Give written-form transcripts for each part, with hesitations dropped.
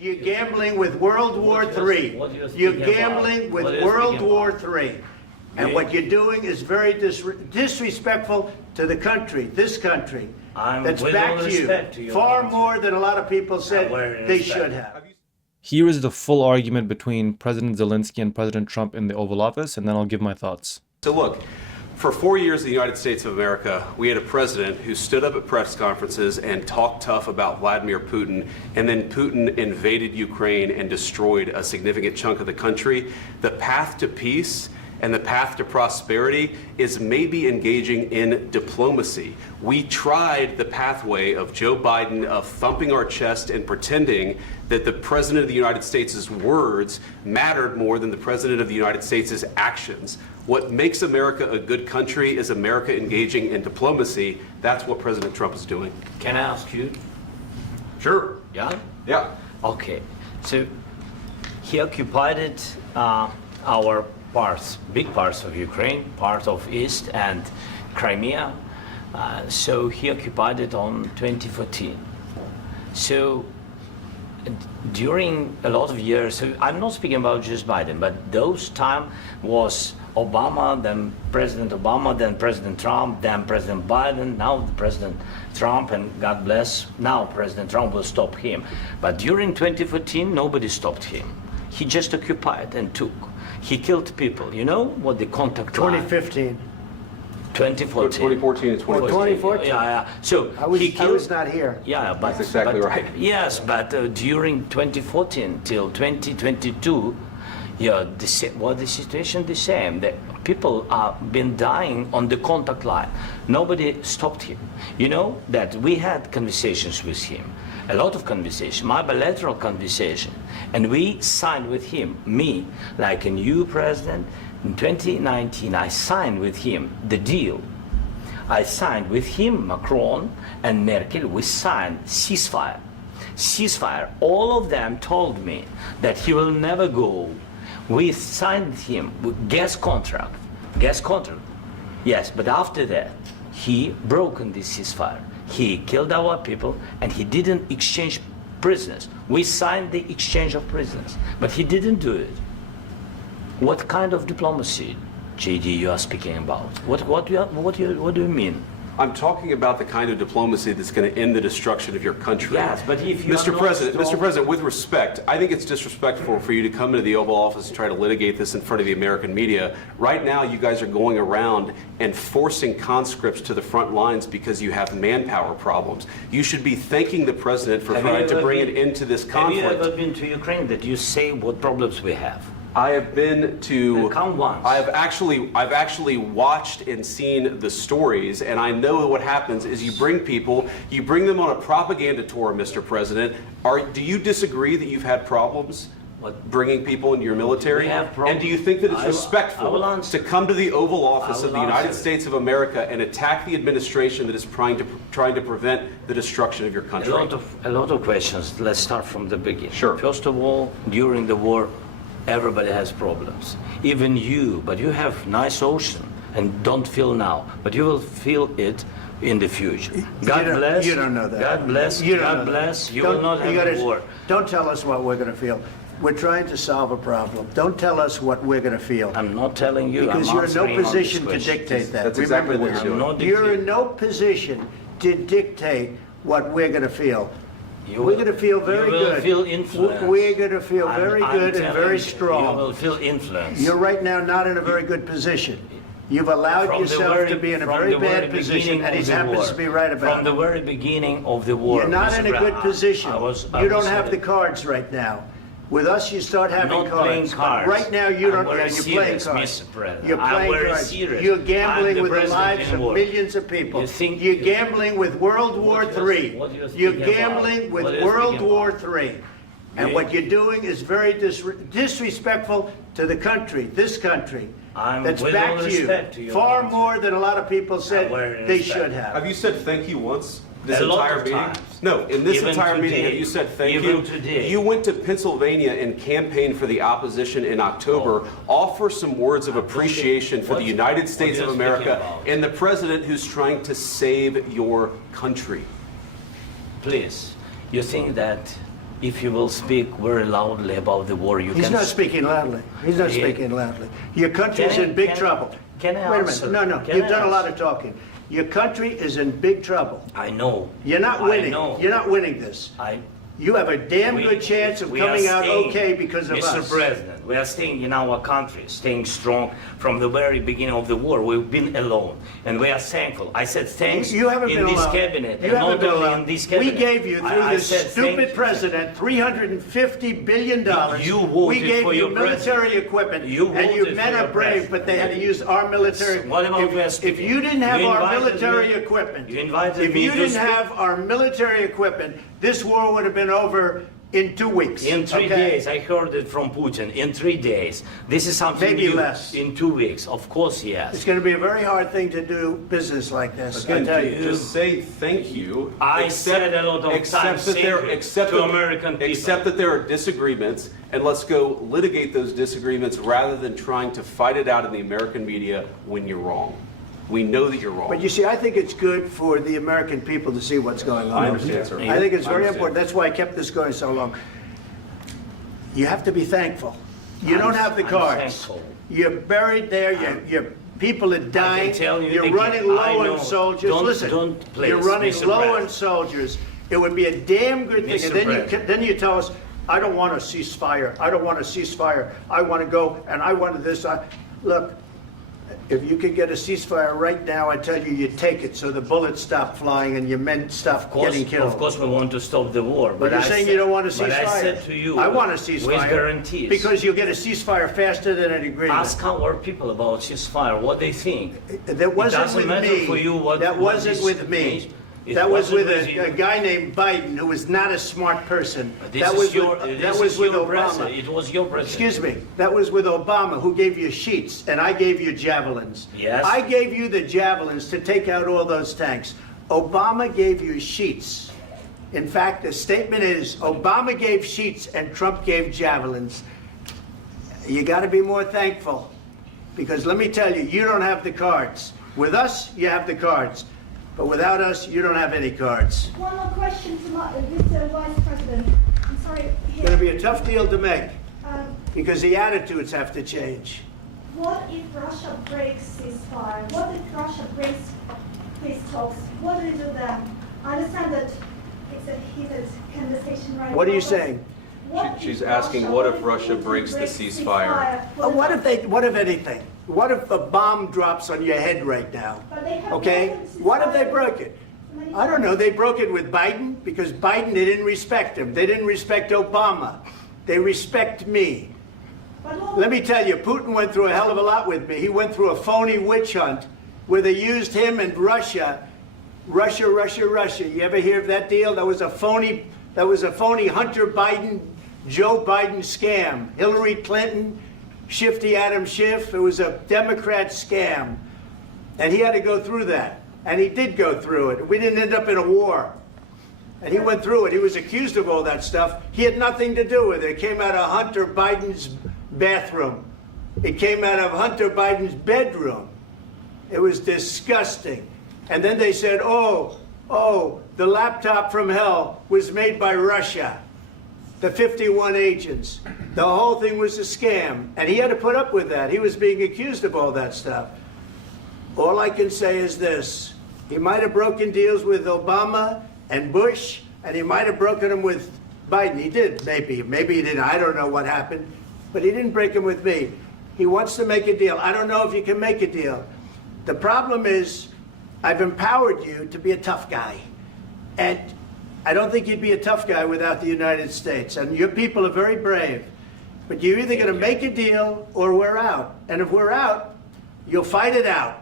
You're gambling with World War III. You're gambling with World War III. And what you're doing is very disrespectful to the country, this country, that's backed you far more than a lot of people said they should have. Here is the full argument between President Zelensky and President Trump in the Oval Office, and then I'll give my thoughts. So look, for 4 years in the United States of America, we had a president who stood up at press conferences and talked tough about Vladimir Putin, and then Putin invaded Ukraine and destroyed a significant chunk of the country. The path to peace and the path to prosperity is maybe engaging in diplomacy. We tried the pathway of Joe Biden of thumping our chest and pretending that the President of the United States' words mattered more than the President of the United States' actions. What makes America a good country is America engaging in diplomacy. That's what President Trump is doing. Can I ask you? Sure. Yeah? Yeah. Okay. So he occupied our parts, big parts of Ukraine, part of East and Crimea. So he occupied it on 2014. So during a lot of years, so I'm not speaking about just Biden, but those time was Obama, then President Obama, then President Trump, then President Biden, now President Trump, and God bless, now President Trump will stop him. But during 2014, nobody stopped him. He just occupied and took. He killed people. You know what the contact line? 2015. 2014. 2014 and 2014. 2014. Yeah. So I was not here. Yeah, but that's exactly right. Yes, but during 2014 till 2022, yeah, the situation the same. The people have been dying on the contact line. Nobody stopped him. You know that we had conversations with him, a lot of conversation, my bilateral conversation, and we signed with him, me, like a new president. In 2019, I signed with him the deal. I signed with him, Macron and Merkel, we signed ceasefire. Ceasefire. All of them told me that he will never go. We signed with him with gas contract. Gas contract. Yes, but after that, he broken this ceasefire. He killed our people and he didn't exchange prisoners. We signed the exchange of prisoners, but he didn't do it. What kind of diplomacy, JD, you are speaking about? What do you mean? I'm talking about the kind of diplomacy that's going to end the destruction of your country. Yes, but if you Mr. President, with respect, I think it's disrespectful for you to come into the Oval Office and try to litigate this in front of the American media. Right now, you guys are going around and forcing conscripts to the front lines because you have manpower problems. You should be thanking the President for trying to bring an end to this conflict. Have you ever been to Ukraine that you say what problems we have? I have been to. Come once. I've actually watched and seen the stories, and I know what happens is you bring them on a propaganda tour, Mr. President. Do you disagree that you've had problems bringing people into your military? And do you think that it's respectful to come to the Oval Office of the United States of America and attack the administration that is trying to prevent the destruction of your country? A lot of questions. Let's start from the beginning. Sure. First of all, during the war, everybody has problems, even you, but you have nice ocean and don't feel now, but you will feel it in the future. God bless. You don't know that. God bless. God bless. You will not have a war. Don't tell us what we're going to feel. We're trying to solve a problem. Don't tell us what we're going to feel. I'm not telling you. Because you're in no position to dictate that. That's exactly what you're doing. You're in no position to dictate what we're going to feel. We're going to feel very good. You will feel influence. We're going to feel very good and very strong. You will feel influence. You're right now not in a very good position. You've allowed yourself to be in a very bad position, and he happens to be right about it. From the very beginning of the war. You're not in a good position. You don't have the cards right now. With us, you start having cards. Right now, you don't. You're playing cards. You're playing cards. You're gambling with the lives of millions of people. You're gambling with World War III. You're gambling with World War III. And what you're doing is very disrespectful to the country, this country, that's backed you far more than a lot of people said they should have. Have you said thank you once? This entire meeting? No, in this entire meeting, have you said thank you? You went to Pennsylvania and campaigned for the opposition in October. Offer some words of appreciation for the United States of America and the president who's trying to save your country. Please, you think that if you will speak very loudly about the war, you He's can... not speaking loudly. He's not speaking loudly. Your country's in big trouble. Can I Wait a answer? minute. No, Can you've I done a lot answer? of talking. Your country is in big trouble. I know. You're not winning. I know. You're not winning this. You have a damn good chance of we are coming out staying, okay because of Mr. us. President, we are staying in our country, staying strong from the very beginning of the war. We've been alone, and we are thankful. I said thanks You haven't in been this alone. cabinet, You and haven't not been only alone. in this cabinet. We gave you, through I this said stupid president, $350 billion. You voted we gave for you your military president. equipment, You and you voted men for are your brave, president. but they had to use our military. What about if you didn't have You our invited military me- equipment, you invited if me you to didn't speak- have our military equipment, this war would have been over in 2 weeks. In 3 okay? days, I heard it from Putin. In 3 days, this is something Maybe new. less. In 2 weeks, of course, yes. It's going to be a very hard thing to do business like this. I Again, tell you. just say thank you. I said a lot of times thank you to American people. Accept that there are disagreements, and let's go litigate those disagreements rather than trying to fight it out in the American media when you're wrong. We know that you're wrong. But you see, I think it's good for the American people to see what's going on. I understand, sir. I think it's I very understand. important. That's why I kept this going so long. You have to be thankful. You don't have the I'm cards. thankful. You're buried there. Your people are dying. tell you You're again, running I low know. on soldiers. Don't- Listen, don't please, you're running Mr. low on President. soldiers. It would be a damn good thing. Mr. And then President. then you tell us, I don't want a ceasefire. I don't want a ceasefire. I want to go and I want this. Look, if you could get a ceasefire right now, I tell you, you take it so the bullets stop flying and your men stop getting killed. Of course, we want to stop the war. But you're I saying said- you don't want a ceasefire. But I said to you, I want a ceasefire. with guarantees. Because you'll get a ceasefire faster than an agreement. Ask our people about ceasefire, what they think. That wasn't doesn't with matter me. for you what- That what wasn't this with me. means. It That was wasn't with with you. a guy named Biden who was not a smart person. This That is was your, with, this that was is with your Obama. president. It was your president. Excuse me. That was with Obama, who gave you sheets, and I gave you javelins. Yes. I gave you the javelins to take out all those tanks. Obama gave you sheets. In fact, the statement is Obama gave sheets and Trump gave javelins. You got to be more thankful, because let me tell you, you don't have the cards. With us, you have the cards. But without us, you don't have any cards. One more question to Mr. Vice President. I'm sorry. It's going to be a tough deal to make, Um, because the attitudes have to change. what if Russia breaks ceasefire? What if Russia breaks peace talks? What do you do then? I understand that it's a heated conversation right now. What are you but saying? what She's if asking, Russia- what if Russia Putin breaks the ceasefire? What if anything? What if a bomb drops on your head right now? But they have Okay? broken ceasefire What if they broke it? many I don't know. times. They broke it with Biden because Biden, they didn't respect him. They didn't respect Obama. They respect me. But what- Let me tell you, Putin went through a hell of a lot with me. He went through a phony witch hunt where they used him and Russia. Russia. You ever hear of that deal? That was a phony Hunter Biden, Joe Biden scam. Hillary Clinton, Shifty Adam Schiff. It was a Democrat scam. And he had to go through that. And he did go through it. We didn't end up in a war. And he went through it. He was accused of all that stuff. He had nothing to do with it. It came out of Hunter Biden's bathroom. It came out of Hunter Biden's bedroom. It was disgusting. And then they said, oh, the laptop from hell was made by Russia. The 51 agents. The whole thing was a scam. And he had to put up with that. He was being accused of all that stuff. All I can say is this. He might have broken deals with Obama and Bush, and he might have broken them with Biden. He did, maybe. Maybe he didn't. I don't know what happened. But he didn't break them with me. He wants to make a deal. I don't know if you can make a deal. The problem is, I've empowered you to be a tough guy. And I don't think you'd be a tough guy without the United States. And your people are very brave. But you're either going to make a deal or we're out. And if we're out, you'll fight it out.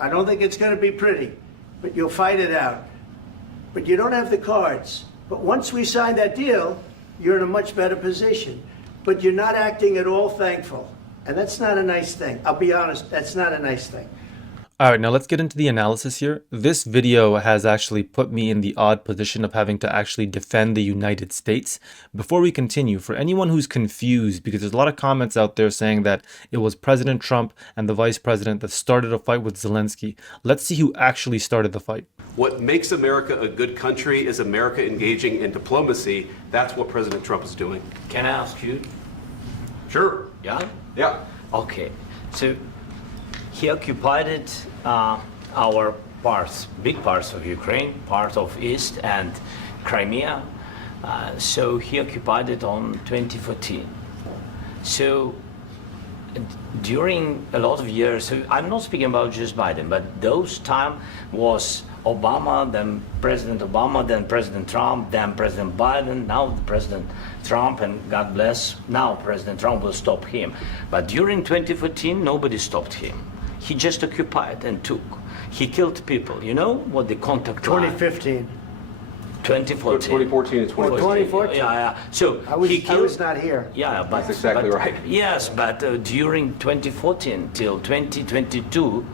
I don't think it's going to be pretty, but you'll fight it out. But you don't have the cards. But once we sign that deal, you're in a much better position. But you're not acting at all thankful. And that's not a nice thing. I'll be honest, that's not a nice thing. All right, now let's get into the analysis here. This video has actually put me in the odd position of having to actually defend the United States. Before we continue, for anyone who's confused, because there's a lot of comments out there saying that it was President Trump and the vice president that started a fight with Zelensky, let's see who actually started the fight. What makes America a good country is America engaging in diplomacy. That's what President Trump is doing. Can I ask you? Sure. Yeah? Yeah. Okay. So he occupied our parts, big parts of Ukraine, part of East and Crimea. So he occupied it on 2014. So during a lot of years, so I'm not speaking about just Biden, but those time was Obama, then President Obama, then President Trump, then President Biden, now President Trump, and God bless, now President Trump will stop him. But during 2014, nobody stopped him. He just occupied and took. He killed people. You know what the contact line? 2015. 2014. 2014 and 2015. 2014. Yeah. So I was, he killed. I was not here. Yeah, but That's exactly but- right. Yes, but during 2014 till 2022,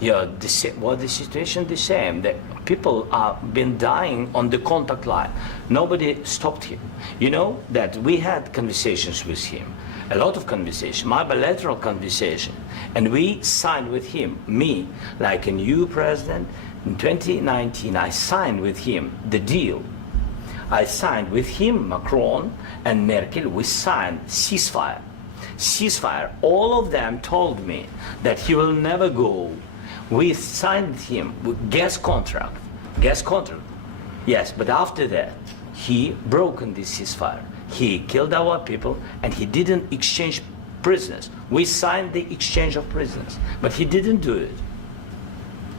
yeah, the situation the same. The people have been dying on the contact line. Nobody stopped him. You know that we had conversations with him, a lot of conversation, my bilateral conversation, and we signed with him, me, like a new president. In 2019, I signed with him the deal. I signed with him, Macron and Merkel, we signed ceasefire. Ceasefire. All of them told me that he will never go. We signed with him with gas contract. Gas contract. Yes, but after that, he broken this ceasefire. He killed our people and he didn't exchange prisoners. We signed the exchange of prisoners, but he didn't do it.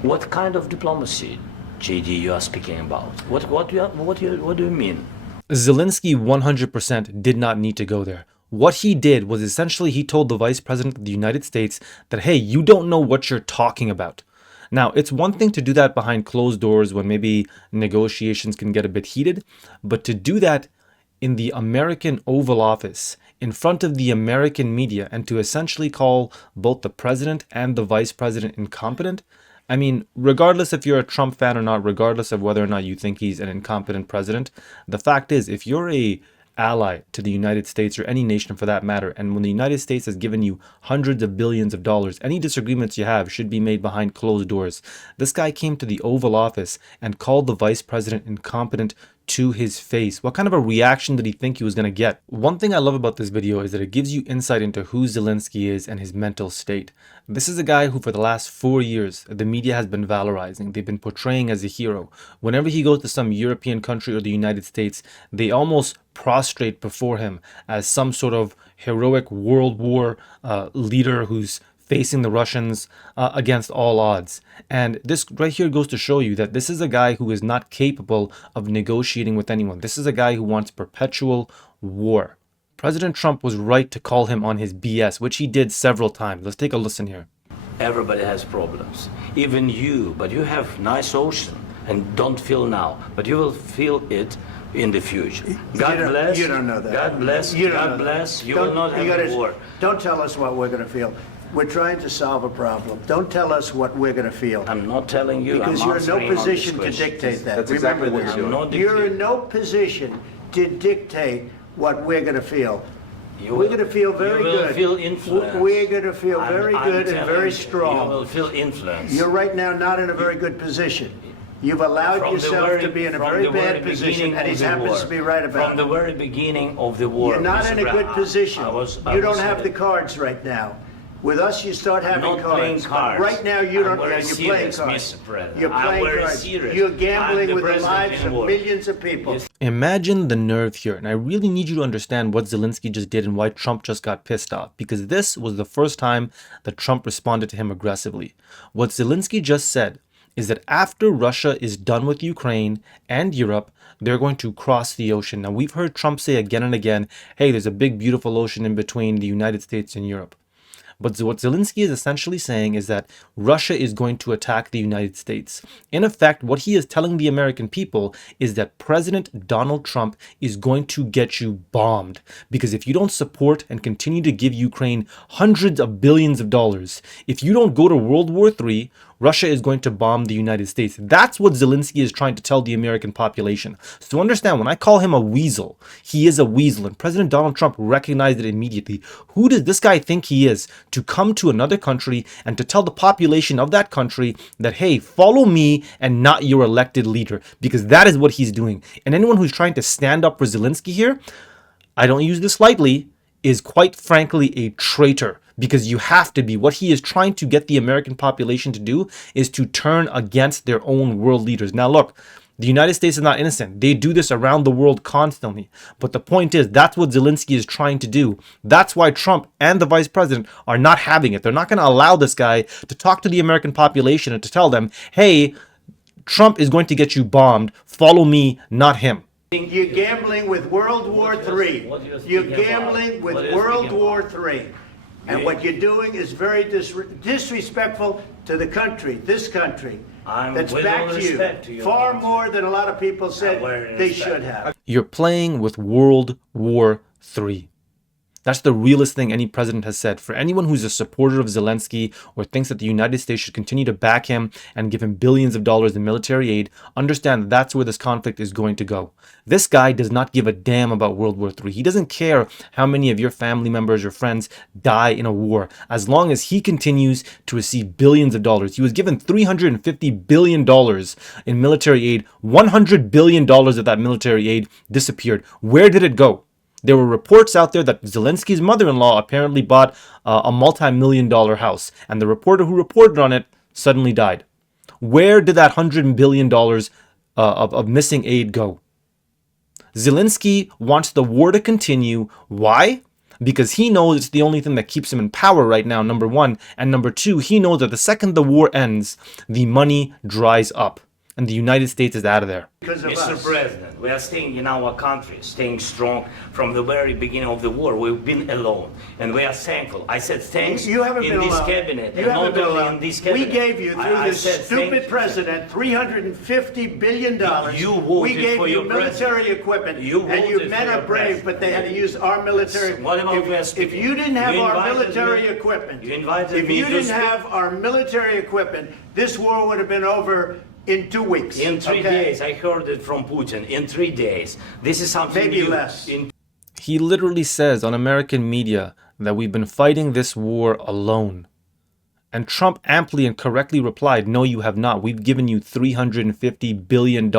What kind of diplomacy, JD, you are speaking about? What do you mean? Zelensky 100% did not need to go there. What he did was essentially he told the vice president of the United States that, hey, you don't know what you're talking about. Now, it's one thing to do that behind closed doors when maybe negotiations can get a bit heated, but to do that in the American Oval Office, in front of the American media, and to essentially call both the president and the vice president incompetent, I mean, regardless if you're a Trump fan or not, regardless of whether or not you think he's an incompetent president, the fact is, if you're a ally to the United States or any nation for that matter, and when the United States has given you hundreds of billions of dollars, any disagreements you have should be made behind closed doors. This guy came to the Oval Office and called the vice president incompetent to his face. What kind of a reaction did he think he was going to get? One thing I love about this video is that it gives you insight into who Zelensky is and his mental state. This is a guy who for the last 4 years, the media has been valorizing. They've been portraying as a hero. Whenever he goes to some European country or the United States, they almost prostrate before him as some sort of heroic World War leader who's facing the Russians against all odds. And this right here goes to show you that this is a guy who is not capable of negotiating with anyone. This is a guy who wants perpetual war. President Trump was right to call him on his BS, which he did several times. Let's take a listen here. Everybody has problems, even you, but you have nice ocean and don't feel now, but you will feel it in the future. God bless. You don't know that. God bless. You don't God know that. bless. You will not have a war. Don't tell us what we're going to feel. We're trying to solve a problem. Don't tell us what we're going to feel. I'm not telling you. Because I'm you're in no answering on this position to question. dictate that. That's exactly Remember what this. you're doing. I'm not You're dictating. in no position to dictate what we're going to feel. You We're will- going to feel very you will good. feel influenced. We're going to feel very I'm good and telling very you, strong. You will feel influence. You're right now not in a very good position. You've allowed From the yourself very- to be in a from very the very bad position, beginning and he of the happens war. to be right about From the it. very beginning of the war. You're not in a Mr. good Brown, position. I You don't was have the saying- cards right now. With us, you start having not playing cards. cards. Right now, you I'm don't. very You're playing serious, cards. Mr. President. You're I'm playing very cards. serious. You're I'm gambling the with the president lives in of war. millions of people. Yes. Imagine the nerve here, and I really need you to understand what Zelensky just did and why Trump just got pissed off, because this was the first time that Trump responded to him aggressively. What Zelensky just said is that after Russia is done with Ukraine and Europe, they're going to cross the ocean. Now, we've heard Trump say again and again, hey, there's a big, beautiful ocean in between the United States and Europe. But what Zelensky is essentially saying is that Russia is going to attack the United States. In effect, what he is telling the American people is that President Donald Trump is going to get you bombed. Because if you don't support and continue to give Ukraine hundreds of billions of dollars, if you don't go to World War III, Russia is going to bomb the United States. That's what Zelensky is trying to tell the American population. So understand, when I call him a weasel, he is a weasel. And President Donald Trump recognized it immediately. Who does this guy think he is to come to another country and to tell the population of that country that, hey, follow me and not your elected leader? Because that is what he's doing. And anyone who's trying to stand up for Zelensky here, I don't use this lightly, is quite frankly a traitor. Because you have to be. What he is trying to get the American population to do is to turn against their own world leaders. Now look, the United States is not innocent. They do this around the world constantly. But the point is, that's what Zelensky is trying to do. That's why Trump and the vice president are not having it. They're not going to allow this guy to talk to the American population and to tell them, hey, Trump is going to get you bombed. Follow me, not him. You're gambling with World War III. You're gambling with World War III. And what you're doing is very disrespectful to the country, this country, that's backed you far more than a lot of people said they should have. You're playing with World War III. That's the realest thing any president has said. For anyone who's a supporter of Zelensky or thinks that the United States should continue to back him and give him billions of dollars in military aid, understand that that's where this conflict is going to go. This guy does not give a damn about World War III. He doesn't care how many of your family members or friends die in a war, as long as he continues to receive billions of dollars. He was given $350 billion in military aid. $100 billion of that military aid disappeared. Where did it go? There were reports out there that Zelensky's mother-in-law apparently bought a multi-million-dollar house, and the reporter who reported on it suddenly died. Where did that $100 billion of missing aid go? Zelensky wants the war to continue. Why? Because he knows it's the only thing that keeps him in power right now, number one. And number two, he knows that the second the war ends, the money dries up. And the United States is out of there. Mr. President, we are staying in our country, staying strong from the very beginning of the war. We've been alone, and we are thankful. I said thanks you haven't in been this alone. cabinet. You haven't been alone. In this cabinet. We gave you, through this stupid president, $350 billion. You voted we gave for you your military president. equipment, You and you voted men for are your brave, president. but they had to use our military. What about we are If speaking? you didn't have You our invited military me- equipment, you invited if me you to didn't speak- have our military equipment, this war would have been over in 2 weeks. In 3 days, I heard it from Putin. In 3 days, this is something Maybe new. less. He literally says on American media that we've been fighting this war alone. And Trump amply and correctly replied, no, you have not. We've given you $350 billion.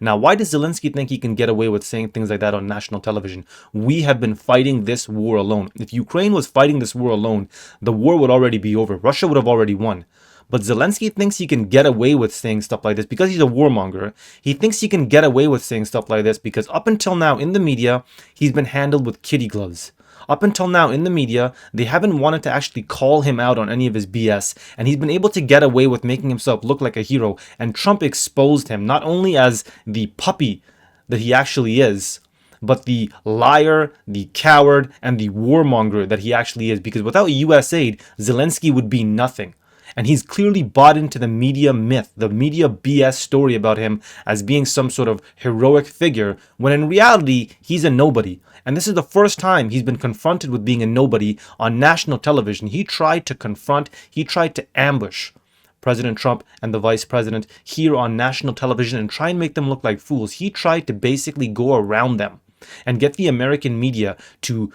Now, why does Zelensky think he can get away with saying things like that on national television? We have been fighting this war alone. If Ukraine was fighting this war alone, the war would already be over. Russia would have already won. But Zelensky thinks he can get away with saying stuff like this because he's a warmonger. He thinks he can get away with saying stuff like this because up until now in the media, he's been handled with kitty gloves. Up until now in the media, they haven't wanted to actually call him out on any of his BS. And he's been able to get away with making himself look like a hero. And Trump exposed him not only as the puppy that he actually is, but the liar, the coward, and the warmonger that he actually is. Because without US aid, Zelensky would be nothing. And he's clearly bought into the media myth, the media BS story about him as being some sort of heroic figure, when in reality, he's a nobody. And this is the first time he's been confronted with being a nobody on national television. He tried to confront, he tried to ambush President Trump and the vice president here on national television and try and make them look like fools. He tried to basically go around them and get the American media to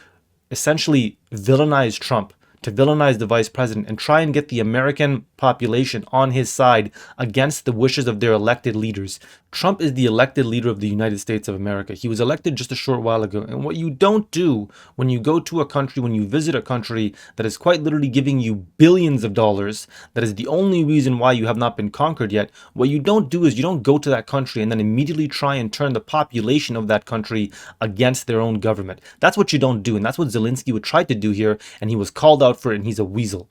essentially villainize Trump, to villainize the vice president and try and get the American population on his side against the wishes of their elected leaders. Trump is the elected leader of the United States of America. He was elected just a short while ago. And what you don't do when you go to a country, when you visit a country that is quite literally giving you billions of dollars, that is the only reason why you have not been conquered yet, what you don't do is you don't go to that country and then immediately try and turn the population of that country against their own government. That's what you don't do. And that's what Zelensky would try to do here. And he was called out for it, and he's a weasel.